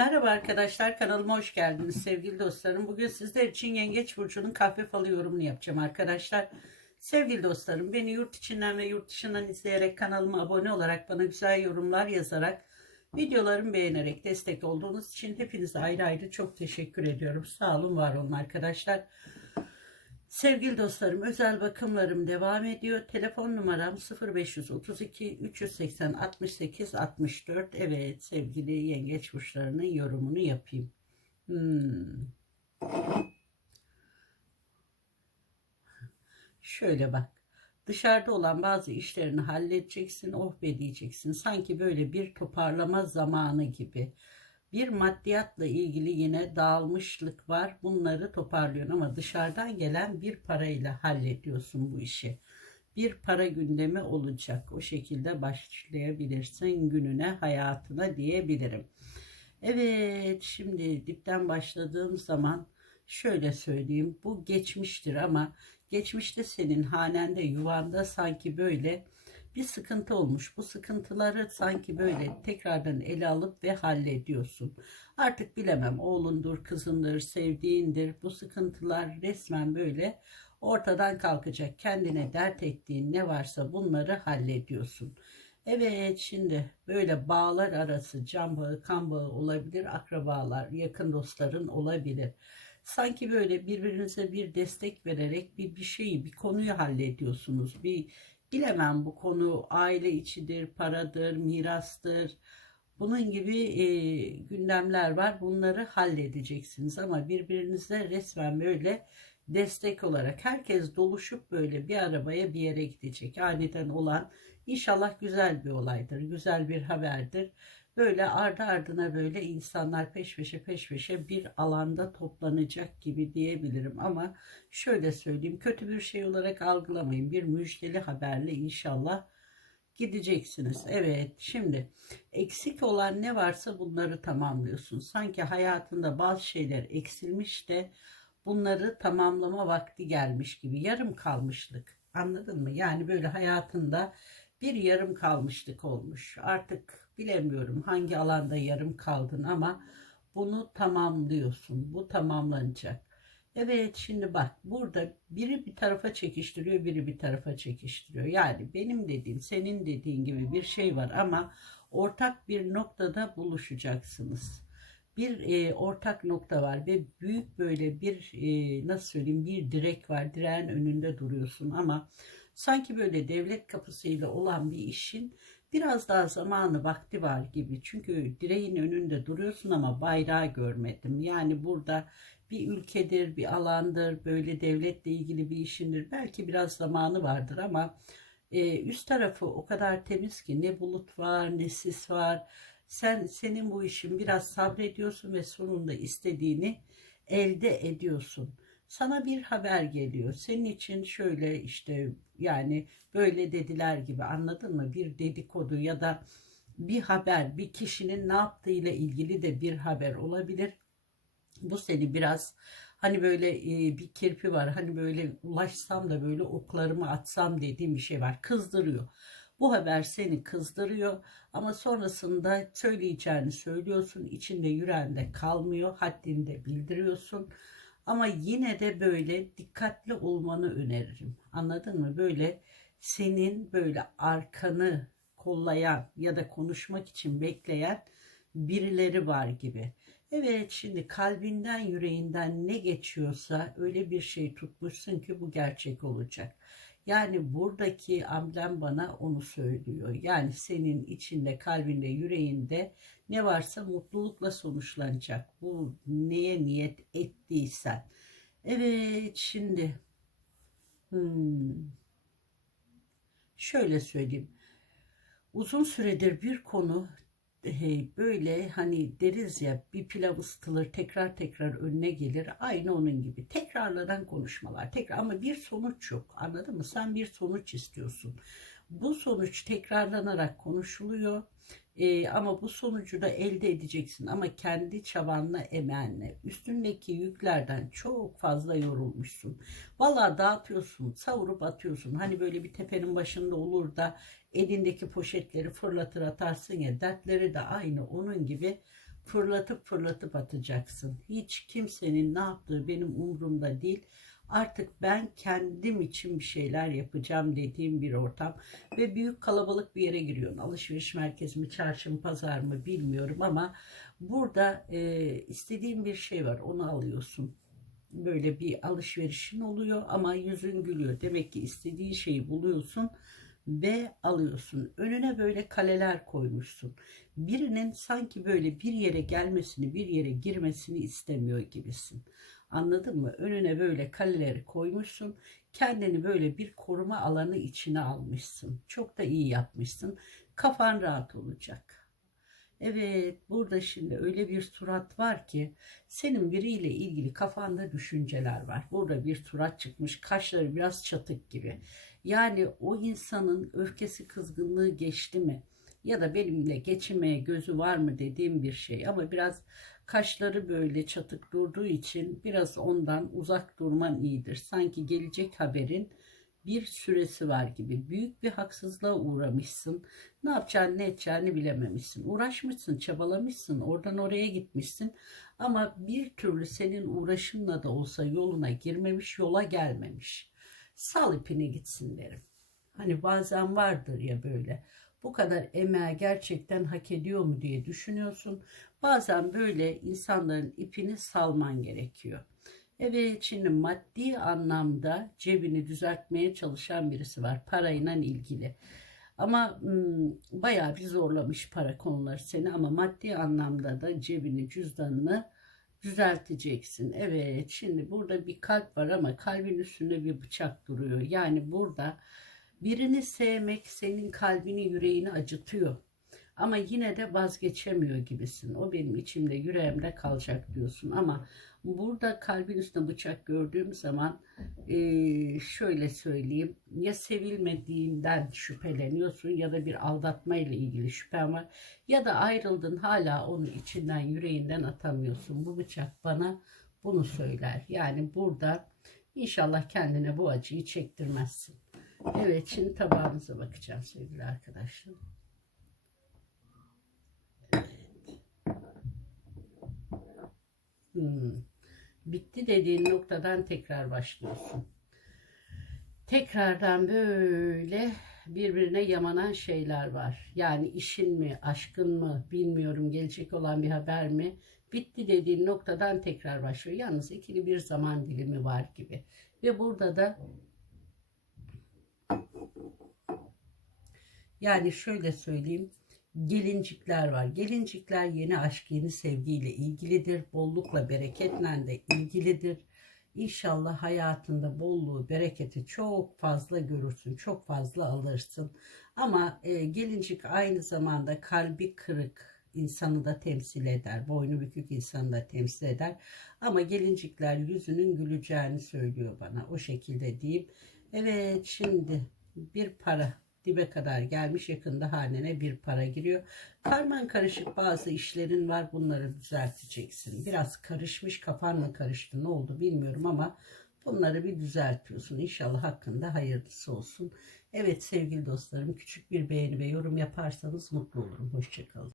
Merhaba arkadaşlar kanalıma hoş geldiniz sevgili dostlarım. Bugün sizler için Yengeç Burcu'nun kahve falı yorumunu yapacağım arkadaşlar. Sevgili dostlarım beni yurt içinden ve yurt dışından izleyerek kanalıma abone olarak bana güzel yorumlar yazarak videolarımı beğenerek destek olduğunuz için hepinize ayrı ayrı çok teşekkür ediyorum. Sağ olun var olun arkadaşlar. Sevgili dostlarım özel bakımlarım devam ediyor. Telefon numaram 0532 380 68 64. Evet sevgili yengeç burçlarının yorumunu yapayım. Hmm. Şöyle bak. Dışarıda olan bazı işlerini halledeceksin, oh be diyeceksin. Sanki böyle bir toparlama zamanı gibi. Bir maddiyatla ilgili yine dağılmışlık var. Bunları toparlıyorsun ama dışarıdan gelen bir parayla hallediyorsun bu işi. Bir para gündemi olacak. O şekilde başlayabilirsin gününe, hayatına diyebilirim. Evet, şimdi dipten başladığım zaman şöyle söyleyeyim. Bu geçmiştir ama geçmişte senin hanende, yuvanda sanki böyle bir sıkıntı olmuş. Bu sıkıntıları sanki böyle tekrardan ele alıp ve hallediyorsun. Artık bilemem oğlundur, kızındır, sevdiğindir. Bu sıkıntılar resmen böyle ortadan kalkacak. Kendine dert ettiğin ne varsa bunları hallediyorsun. Evet şimdi böyle bağlar arası can bağı, kan bağı olabilir, akrabalar, yakın dostların olabilir. Sanki böyle birbirinize bir destek vererek bir bir şeyi, bir konuyu hallediyorsunuz. Bir Bilemem bu konu aile içidir, paradır, mirastır. Bunun gibi e, gündemler var. Bunları halledeceksiniz ama birbirinize resmen böyle destek olarak herkes doluşup böyle bir arabaya bir yere gidecek. Aniden olan inşallah güzel bir olaydır, güzel bir haberdir böyle ardı ardına böyle insanlar peş peşe peş peşe bir alanda toplanacak gibi diyebilirim ama şöyle söyleyeyim kötü bir şey olarak algılamayın bir müjdeli haberle inşallah gideceksiniz. Evet şimdi eksik olan ne varsa bunları tamamlıyorsun. Sanki hayatında bazı şeyler eksilmiş de bunları tamamlama vakti gelmiş gibi yarım kalmışlık anladın mı? Yani böyle hayatında bir yarım kalmışlık olmuş. Artık bilemiyorum hangi alanda yarım kaldın ama bunu tamamlıyorsun. Bu tamamlanacak. Evet şimdi bak burada biri bir tarafa çekiştiriyor biri bir tarafa çekiştiriyor. Yani benim dediğim senin dediğin gibi bir şey var ama ortak bir noktada buluşacaksınız. Bir e, ortak nokta var ve büyük böyle bir e, nasıl söyleyeyim bir direk var. Direğin önünde duruyorsun ama sanki böyle devlet kapısıyla olan bir işin biraz daha zamanı vakti var gibi. Çünkü direğin önünde duruyorsun ama bayrağı görmedim. Yani burada bir ülkedir, bir alandır, böyle devletle ilgili bir işindir. Belki biraz zamanı vardır ama e, üst tarafı o kadar temiz ki ne bulut var ne sis var. Sen senin bu işin biraz sabrediyorsun ve sonunda istediğini elde ediyorsun sana bir haber geliyor. Senin için şöyle işte yani böyle dediler gibi anladın mı? Bir dedikodu ya da bir haber, bir kişinin ne yaptığıyla ilgili de bir haber olabilir. Bu seni biraz hani böyle e, bir kirpi var. Hani böyle ulaşsam da böyle oklarımı atsam dediğim bir şey var. Kızdırıyor. Bu haber seni kızdırıyor ama sonrasında söyleyeceğini söylüyorsun. içinde yüreğinde kalmıyor. Haddini bildiriyorsun. Ama yine de böyle dikkatli olmanı öneririm. Anladın mı? Böyle senin böyle arkanı kollayan ya da konuşmak için bekleyen birileri var gibi. Evet şimdi kalbinden yüreğinden ne geçiyorsa öyle bir şey tutmuşsun ki bu gerçek olacak. Yani buradaki amblem bana onu söylüyor. Yani senin içinde, kalbinde, yüreğinde ne varsa mutlulukla sonuçlanacak. Bu neye niyet ettiysen. Evet şimdi hmm, şöyle söyleyeyim. Uzun süredir bir konu böyle hani deriz ya bir pilav ısıtılır tekrar tekrar önüne gelir. Aynı onun gibi. Tekrarlanan konuşmalar tekrar. Ama bir sonuç yok. Anladın mı? Sen bir sonuç istiyorsun bu sonuç tekrarlanarak konuşuluyor. Ee, ama bu sonucu da elde edeceksin. Ama kendi çabanla emenle. Üstündeki yüklerden çok fazla yorulmuşsun. Valla dağıtıyorsun savurup atıyorsun. Hani böyle bir tepenin başında olur da elindeki poşetleri fırlatır atarsın ya dertleri de aynı onun gibi fırlatıp fırlatıp atacaksın. Hiç kimsenin ne yaptığı benim umurumda değil. Artık ben kendim için bir şeyler yapacağım dediğim bir ortam ve büyük kalabalık bir yere giriyorsun. Alışveriş merkezi mi, çarşı mı, pazar mı bilmiyorum ama burada e, istediğin bir şey var onu alıyorsun. Böyle bir alışverişin oluyor ama yüzün gülüyor. Demek ki istediğin şeyi buluyorsun ve alıyorsun. Önüne böyle kaleler koymuşsun. Birinin sanki böyle bir yere gelmesini, bir yere girmesini istemiyor gibisin. Anladın mı? Önüne böyle kaleleri koymuşsun. Kendini böyle bir koruma alanı içine almışsın. Çok da iyi yapmışsın. Kafan rahat olacak. Evet, burada şimdi öyle bir surat var ki senin biriyle ilgili kafanda düşünceler var. Burada bir surat çıkmış, kaşları biraz çatık gibi. Yani o insanın öfkesi, kızgınlığı geçti mi? Ya da benimle geçinmeye gözü var mı dediğim bir şey. Ama biraz kaşları böyle çatık durduğu için biraz ondan uzak durman iyidir. Sanki gelecek haberin bir süresi var gibi. Büyük bir haksızlığa uğramışsın. Ne yapacağını ne edeceğini bilememişsin. Uğraşmışsın, çabalamışsın, oradan oraya gitmişsin. Ama bir türlü senin uğraşınla da olsa yoluna girmemiş, yola gelmemiş. Sal ipini gitsin derim. Hani bazen vardır ya böyle. Bu kadar emeği gerçekten hak ediyor mu diye düşünüyorsun. Bazen böyle insanların ipini salman gerekiyor. Evet şimdi maddi anlamda cebini düzeltmeye çalışan birisi var parayla ilgili. Ama hmm, bayağı bir zorlamış para konuları seni ama maddi anlamda da cebini cüzdanını düzelteceksin. Evet şimdi burada bir kalp var ama kalbin üstünde bir bıçak duruyor. Yani burada birini sevmek senin kalbini yüreğini acıtıyor. Ama yine de vazgeçemiyor gibisin. O benim içimde yüreğimde kalacak diyorsun. Ama burada kalbin üstünde bıçak gördüğüm zaman eee, şöyle söyleyeyim. Ya sevilmediğinden şüpheleniyorsun ya da bir aldatma ile ilgili şüphen var. Ya da ayrıldın hala onu içinden yüreğinden atamıyorsun. Bu bıçak bana bunu söyler. Yani burada inşallah kendine bu acıyı çektirmezsin. Evet şimdi tabağınıza bakacağım sevgili arkadaşlar. Hmm. Bitti dediğin noktadan tekrar başlıyorsun. Tekrardan böyle birbirine yamanan şeyler var. Yani işin mi, aşkın mı, bilmiyorum gelecek olan bir haber mi? Bitti dediğin noktadan tekrar başlıyor. Yalnız ikili bir zaman dilimi var gibi. Ve burada da yani şöyle söyleyeyim gelincikler var. Gelincikler yeni aşk, yeni sevgiyle ilgilidir. Bollukla, bereketle de ilgilidir. İnşallah hayatında bolluğu, bereketi çok fazla görürsün, çok fazla alırsın. Ama e, gelincik aynı zamanda kalbi kırık insanı da temsil eder. Boynu bükük insanı da temsil eder. Ama gelincikler yüzünün güleceğini söylüyor bana. O şekilde diyeyim. Evet şimdi bir para dibe kadar gelmiş yakında hanene bir para giriyor. Karman karışık bazı işlerin var bunları düzelteceksin. Biraz karışmış kafanla karıştı ne oldu bilmiyorum ama bunları bir düzeltiyorsun. İnşallah hakkında hayırlısı olsun. Evet sevgili dostlarım küçük bir beğeni ve yorum yaparsanız mutlu olurum. Hoşçakalın.